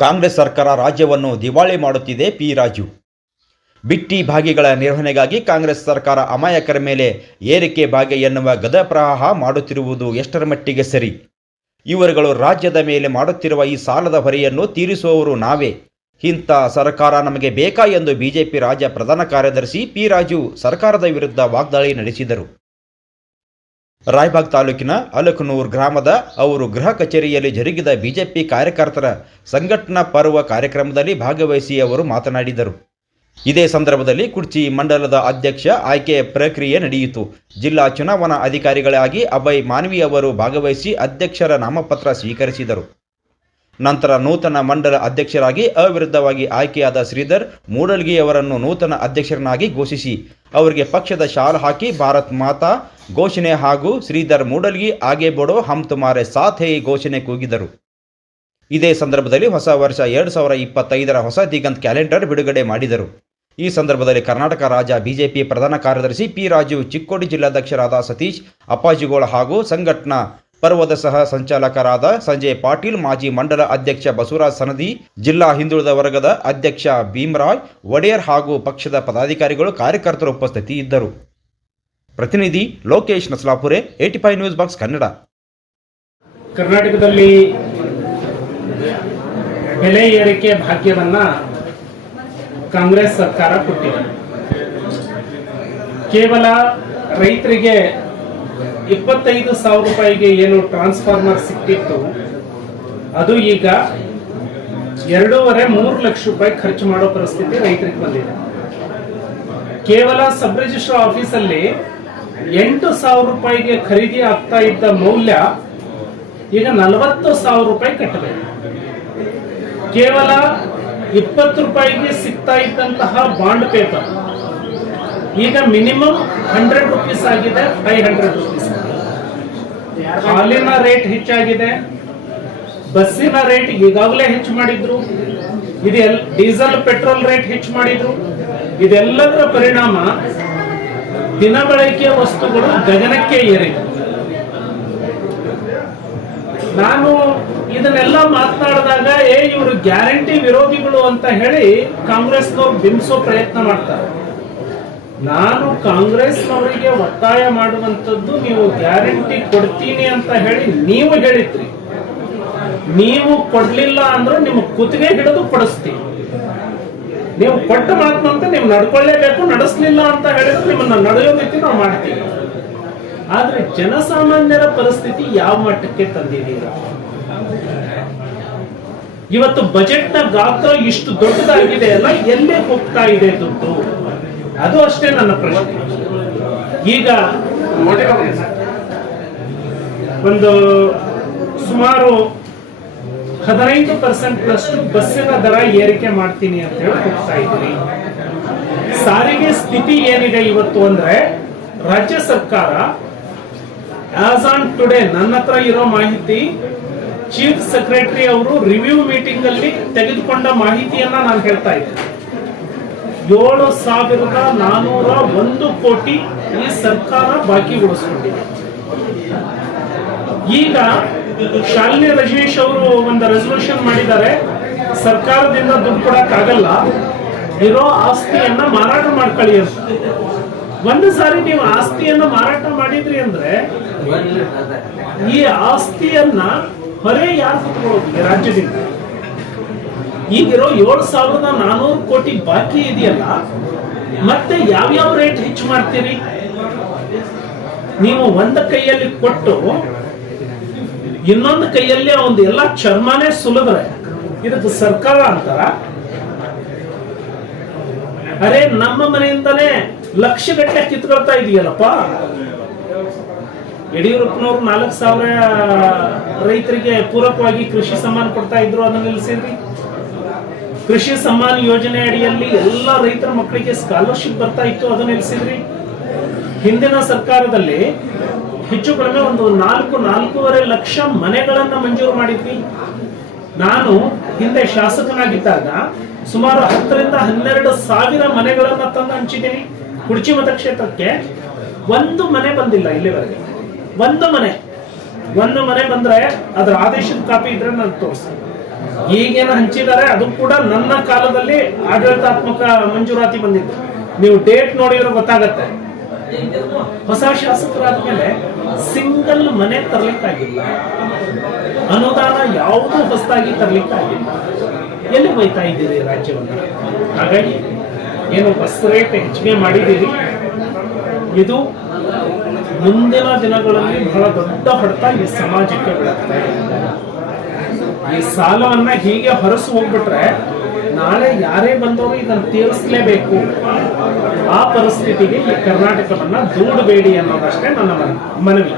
ಕಾಂಗ್ರೆಸ್ ಸರ್ಕಾರ ರಾಜ್ಯವನ್ನು ದಿವಾಳಿ ಮಾಡುತ್ತಿದೆ ಪಿ ರಾಜು. ಬಿಟ್ಟಿ ಭಾಗಿಗಳ ನಿರ್ವಹಣೆಗಾಗಿ ಕಾಂಗ್ರೆಸ್ ಸರ್ಕಾರ ಅಮಾಯಕರ ಮೇಲೆ ಏರಿಕೆ ಭಾಗ್ಯ ಎನ್ನುವ ಗದಪ್ರವಾಹ ಮಾಡುತ್ತಿರುವುದು ಎಷ್ಟರ ಮಟ್ಟಿಗೆ ಸರಿ? ಇವರುಗಳು ರಾಜ್ಯದ ಮೇಲೆ ಮಾಡುತ್ತಿರುವ ಈ ಸಾಲದ ಹೊರೆಯನ್ನು ತೀರಿಸುವವರು ನಾವೇ. ಇಂಥ ಸರ್ಕಾರ ನಮಗೆ ಬೇಕಾ ಎಂದು ಬಿಜೆಪಿ ರಾಜ್ಯ ಪ್ರಧಾನ ಕಾರ್ಯದರ್ಶಿ ಪಿ ರಾಜು ಸರ್ಕಾರದ ವಿರುದ್ಧ ವಾಗ್ದಾಳಿ ನಡೆಸಿದರು. ರಾಯಬಾಗ್ ತಾಲೂಕಿನ ಅಲಕನೂರ್ ಗ್ರಾಮದ ಅವರು ಗೃಹ ಕಚೇರಿಯಲ್ಲಿ ಜರುಗಿದ ಬಿಜೆಪಿ ಕಾರ್ಯಕರ್ತರ ಸಂಘಟನಾ ಪರ್ವ ಕಾರ್ಯಕ್ರಮದಲ್ಲಿ ಭಾಗವಹಿಸಿ ಅವರು ಮಾತನಾಡಿದರು. ಇದೇ ಸಂದರ್ಭದಲ್ಲಿ ಕುರ್ಚಿ ಮಂಡಲದ ಅಧ್ಯಕ್ಷ ಆಯ್ಕೆ ಪ್ರಕ್ರಿಯೆ ನಡೆಯಿತು. ಜಿಲ್ಲಾ ಚುನಾವಣಾ ಅಧಿಕಾರಿಗಳಾಗಿ ಅಭಯ್ ಮಾನ್ವಿ ಅವರು ಭಾಗವಹಿಸಿ ಅಧ್ಯಕ್ಷರ ನಾಮಪತ್ರ ಸ್ವೀಕರಿಸಿದರು. ನಂತರ ನೂತನ ಮಂಡಲ ಅಧ್ಯಕ್ಷರಾಗಿ ಅವಿರುದ್ಧವಾಗಿ ಆಯ್ಕೆಯಾದ ಶ್ರೀಧರ್ ಮೂಡಲ್ಗಿ ಅವರನ್ನು ನೂತನ ಅಧ್ಯಕ್ಷರನ್ನಾಗಿ ಘೋಷಿಸಿ ಅವರಿಗೆ ಪಕ್ಷದ ಶಾಲ್ ಹಾಕಿ ಭಾರತ್ ಮಾತಾ ಘೋಷಣೆ ಹಾಗೂ ಶ್ರೀಧರ್ ಮೂಡಲ್ಗಿ ಆಗೇ ಬೋಡೋ ಹಮ್ ತುಮಾರೆ ಸಾಥ್ ಹೇ ಘೋಷಣೆ ಕೂಗಿದರು. ಇದೇ ಸಂದರ್ಭದಲ್ಲಿ ಹೊಸ ವರ್ಷ ಎರಡು ಸಾವಿರ ಇಪ್ಪತ್ತೈದರ ಹೊಸ ದಿಗಂತ್ ಕ್ಯಾಲೆಂಡರ್ ಬಿಡುಗಡೆ ಮಾಡಿದರು. ಈ ಸಂದರ್ಭದಲ್ಲಿ ಕರ್ನಾಟಕ ರಾಜ್ಯ ಬಿಜೆಪಿ ಪ್ರಧಾನ ಕಾರ್ಯದರ್ಶಿ ಪಿ ರಾಜು ಚಿಕ್ಕೋಡಿ ಜಿಲ್ಲಾಧ್ಯಕ್ಷರಾದ ಸತೀಶ್ ಅಪ್ಪಾಜಿಗೋಳ ಹಾಗೂ ಸಂಘಟನಾ ಪರ್ವದ ಸಹ ಸಂಚಾಲಕರಾದ ಸಂಜಯ್ ಪಾಟೀಲ್, ಮಾಜಿ ಮಂಡಲ ಅಧ್ಯಕ್ಷ ಬಸವರಾಜ್ ಸನದಿ, ಜಿಲ್ಲಾ ಹಿಂದುಳಿದ ವರ್ಗದ ಅಧ್ಯಕ್ಷ ಭೀಮರಾಯ್, ಒಡೆಯರ್ ಹಾಗೂ ಪಕ್ಷದ ಪದಾಧಿಕಾರಿಗಳು, ಕಾರ್ಯಕರ್ತರ ಉಪಸ್ಥಿತಿ ಇದ್ದರು. ಪ್ರತಿನಿಧಿ Lokesh Nasalapure eighty five news box Kannada. ಕರ್ನಾಟಕದಲ್ಲಿ ಬೆಲೆ ಏರಿಕೆ ಭಾಗ್ಯವನ್ನ ಕಾಂಗ್ರೆಸ್ ಸರ್ಕಾರ ಕೊಟ್ಟಿದೆ. ಕೇವಲ ರೈತರಿಗೆ ಇಪ್ಪತ್ತೈದು ಸಾವಿರ ರೂಪಾಯಿಗೆ ಏನು ಟ್ರಾನ್ಸ್ಫಾರ್ಮರ್ ಸಿಕ್ಕಿತ್ತು? ಅದು ಈಗ ಎರಡೂವರೆ ಮೂರು ಲಕ್ಷ ರೂಪಾಯಿ ಖರ್ಚು ಮಾಡೋ ಪರಿಸ್ಥಿತಿ ರೈತರಿಗೆ ಬಂದಿದೆ. ಕೇವಲ ಸಬ್ ರಿಜಿಸ್ಟರ್ ಆಫೀಸಲ್ಲಿ ಎಂಟು ಸಾವಿರ ರೂಪಾಯಿಗೆ ಖರೀದಿ ಆಗ್ತಾ ಇದ್ದ ಮೌಲ್ಯ ಈಗ ನಲವತ್ತು ಸಾವಿರ ರೂಪಾಯಿ ಕಟ್ಟಬೇಕು. ಕೇವಲ ಇಪ್ಪತ್ತು ರೂಪಾಯಿಗೆ ಸಿಗ್ತಾ ಇದ್ದಂತಹ ಬಾಂಡ್ ಪೇಪರ್ ಈಗ ಮಿನಿಮಮ್ ಹಂಡ್ರೆಡ್ ರುಪೀಸ್ ಆಗಿದೆ, ಫೈವ್ ಹಂಡ್ರೆಡ್ ರುಪೀಸ್. ಹಾಲಿನ ರೇಟ್ ಹೆಚ್ಚಾಗಿದೆ. ಬಸ್ಸಿನ ರೇಟ್ ಈಗಾಗಲೇ ಹೆಚ್ಚು ಮಾಡಿದ್ರು. ಇದೆಲ್ಲ ಡೀಸೆಲ್, ಪೆಟ್ರೋಲ್ ರೇಟ್ ಹೆಚ್ಚು ಮಾಡಿದ್ರು. ಇದೆಲ್ಲದರ ಪರಿಣಾಮ ದಿನಬಳಕೆಯ ವಸ್ತುಗಳು ಗಗನಕ್ಕೆ ಏರಿದೆ ನಾನು ಇದನ್ನೆಲ್ಲ ಮಾತನಾಡಿದಾಗ, ಏ, ಇವರು ಗ್ಯಾರಂಟಿ ವಿರೋಧಿಗಳು ಅಂತ ಹೇಳಿ ಕಾಂಗ್ರೆಸ್ನವ್ರು ಬಿಂಬಿಸೋ ಪ್ರಯತ್ನ ಮಾಡ್ತಾರೆ. ನಾನು ಕಾಂಗ್ರೆಸ್ನವರಿಗೆ ಒತ್ತಾಯ ಮಾಡುವಂಥದ್ದು ನೀವು ಗ್ಯಾರಂಟಿ ಕೊಡ್ತೀನಿ ಅಂತ ಹೇಳಿ ನೀವು ಹೇಳಿದ್ರಿ. ನೀವು ಕೊಡ್ಲಿಲ್ಲ ಅಂದ್ರೆ ನಿಮ್ಮ ಕುತ್ತಿಗೆ ಹಿಡಿದು ಕೊಡಿಸ್ತೀವಿ ನೀವು ಕೊಟ್ಟ ಅಂತ ನೀವು ನಡ್ಕೊಳ್ಳೇಬೇಕು, ನಡೆಸಲಿಲ್ಲ ಅಂತ ಹೇಳಿದ್ರೆ ನಿಮ್ಮನ್ನ ನಡೆಯೋದಕ್ಕೆ ನಾವು ಮಾಡ್ತೀವಿ. ಆದ್ರೆ ಜನಸಾಮಾನ್ಯರ ಪರಿಸ್ಥಿತಿ ಯಾವ ಮಟ್ಟಕ್ಕೆ ತಂದಿದ್ದೀರಾ? ಇವತ್ತು ಬಜೆಟ್ನ ಗಾತ್ರ ಇಷ್ಟು ದೊಡ್ಡದಾಗಿದೆ ಅಲ್ಲ, ಎಲ್ಲೇ ಹೋಗ್ತಾ ಇದೆ ದುಡ್ಡು? ಅದು ಅಷ್ಟೇ ನನ್ನ ಪ್ರಶ್ನೆ. ಈಗ ಒಂದು ಸುಮಾರು ಹದಿನೈದು ಪರ್ಸೆಂಟ್ ನಷ್ಟು ಬಸ್ಸಿನ ದರ ಏರಿಕೆ ಮಾಡ್ತೀನಿ ಅಂತ ಹೇಳಿ ಹೋಗ್ತಾ ಇದ್ರಿ ಸಾರಿಗೆ ಸ್ಥಿತಿ ಏನಿದೆ ಇವತ್ತು ಅಂದ್ರೆ ರಾಜ್ಯ ಸರ್ಕಾರ ಆಸ್ ಆನ್ ಟುಡೇ ನನ್ನ ಹತ್ರ ಇರೋ ಮಾಹಿತಿ ಚೀಫ್ ಸೆಕ್ರೆಟರಿ ಅವರು ರಿವ್ಯೂ ಮೀಟಿಂಗ್ ಅಲ್ಲಿ ತೆಗೆದುಕೊಂಡ ಮಾಹಿತಿಯನ್ನ ನಾನು ಹೇಳ್ತಾ ಇದ್ದೆ ಏಳು ಸಾವಿರದ ನಾನೂರ ಒಂದು ಕೋಟಿ ಈ ಸರ್ಕಾರ ಬಾಕಿ ಉಳಿಸ್ಕೊಂಡಿದೆ ಈಗ ಶಾಲಿನಿ ರಜನೀಶ್ ಅವರು ಒಂದು ರೆಸಲ್ಯೂಷನ್ ಮಾಡಿದ್ದಾರೆ. ಸರ್ಕಾರದಿಂದ ದುಡ್ಡು ಕೊಡಕ್ ಆಗಲ್ಲ ಇರೋ ಆಸ್ತಿಯನ್ನ ಮಾರಾಟ ಮಾಡ್ಕೊಳ್ಳಿ ಅಂತ. ಒಂದು ಸಾರಿ ನೀವು ಆಸ್ತಿಯನ್ನ ಮಾರಾಟ ಮಾಡಿದ್ರಿ ಅಂದ್ರೆ ಈ ಆಸ್ತಿಯನ್ನ ಹೊರೆ ಯಾರು ತಗೊಳ್ಳೋದು ಈ ರಾಜ್ಯದಿಂದ. ಈಗಿರೋ ಏಳು ಸಾವಿರದ ನಾನೂರು ಕೋಟಿ ಬಾಕಿ ಇದೆಯಲ್ಲ, ಮತ್ತೆ ಯಾವ್ಯಾವ ರೇಟ್ ಹೆಚ್ಚು ಮಾಡ್ತೀರಿ? ನೀವು ಒಂದ ಕೈಯಲ್ಲಿ ಕೊಟ್ಟು ಇನ್ನೊಂದು ಕೈಯಲ್ಲಿ ಒಂದು ಎಲ್ಲ ಚರ್ಮನೇ ಸುಲಿದ್ರೆ, ಇದಕ್ಕೆ ಸರ್ಕಾರ ಅಂತಾರ? ಅರೆ, ನಮ್ಮ ಮನೆಯಿಂದನೇ ಲಕ್ಷಗಟ್ಟಲೆ ಕಿತ್ಕೊಳ್ತಾ ಇದೆಯಲ್ಲಪ್ಪ. ಯಡಿಯೂರಪ್ಪನವ್ರು ನಾಲ್ಕು ಸಾವಿರ ರೈತರಿಗೆ ಪೂರಕವಾಗಿ ಕೃಷಿ ಸಮ್ಮಾನ ಕೊಡ್ತಾ ಇದ್ರು ಅದನ್ನ ನಿಲ್ಲಿಸಿದ್ರಿ ಕೃಷಿ ಸಮ್ಮಾನ ಯೋಜನೆ ಅಡಿಯಲ್ಲಿ ಎಲ್ಲ ರೈತರ ಮಕ್ಕಳಿಗೆ ಸ್ಕಾಲರ್ಶಿಪ್ ಬರ್ತಾ ಇತ್ತು, ಅದನ್ನ ನಿಲ್ಲಿಸಿದ್ರಿ ಹಿಂದಿನ ಸರ್ಕಾರದಲ್ಲಿ ಹೆಚ್ಚು ಕಡಿಮೆ ಒಂದು ನಾಲ್ಕು, ನಾಲ್ಕೂವರೆ ಲಕ್ಷ ಮನೆಗಳನ್ನ ಮಂಜೂರು ಮಾಡಿದ್ವಿ. ನಾನು ಹಿಂದೆ ಶಾಸಕನಾಗಿದ್ದಾಗ ಸುಮಾರು ಹತ್ತರಿಂದ ಹನ್ನೆರಡು ಸಾವಿರ ಮನೆಗಳನ್ನ ತಂದು ಹಂಚಿದ್ದೀನಿ. ಕುಡ್ಚಿ ಮತಕ್ಷೇತ್ರಕ್ಕೆ ಒಂದು ಮನೆ ಬಂದಿಲ್ಲ ಇಲ್ಲಿವರೆಗೆ. ಒಂದು ಮನೆ. ಒಂದು ಮನೆ ಬಂದ್ರೆ ಅದರ ಆದೇಶದ ಕಾಪಿ ಇದ್ರೆ ನಾನು ತೋರಿಸ್ತೀನಿ. ಈಗೇನು ಹಂಚಿದ್ದಾರೆ, ಅದು ಕೂಡ ನನ್ನ ಕಾಲದಲ್ಲಿ ಆಡಳಿತಾತ್ಮಕ ಮಂಜೂರಾತಿ ಬಂದಿತ್ತು. ನೀವು ಡೇಟ್ ನೋಡಿದ್ರೆ ಗೊತ್ತಾಗತ್ತೆ. ಹೊಸ ಶಾಸಕರಾದ್ಮೇಲೆ ಸಿಂಗಲ್ ಮನೆ ತರ್ಲಿಕ್ಕಾಗಿಲ್ಲ. ಅನುದಾನ ಯಾವುದೂ ಹೊಸದಾಗಿ ತರ್ಲಿಕ್ಕಾಗಿಲ್ಲ. ಎಲ್ಲಿ ಹೋಯ್ತಾ ಇದ್ದೀರಿ ರಾಜ್ಯವನ್ನ? ಹಾಗಾಗಿ ಏನು ಬಸ್ ರೇಟ್ ಹೆಚ್ಚಿಗೆ ಮಾಡಿದ್ದೀರಿ? ಇದು ಮುಂದಿನ ದಿನಗಳಲ್ಲಿ ಬಹಳ ದೊಡ್ಡ ಹೊಡೆತ ಈ ಸಮಾಜಕ್ಕೆ ಬೀಳುತ್ತೆ. ಈ ಸಾಲವನ್ನ ಹೀಗೆ ಹೊರಸು ಹೋಗ್ಬಿಟ್ರೆ ನಾಳೆ ಯಾರೇ ಬಂದವರು ಇದನ್ನ ತೀರಿಸಲೇಬೇಕು. ಆ ಪರಿಸ್ಥಿತಿಗೆ ಈ ಕರ್ನಾಟಕವನ್ನ ದೂಡಬೇಡಿ ಅನ್ನೋದಷ್ಟೇ ನನ್ನ ಮನ- ಮನವಿ.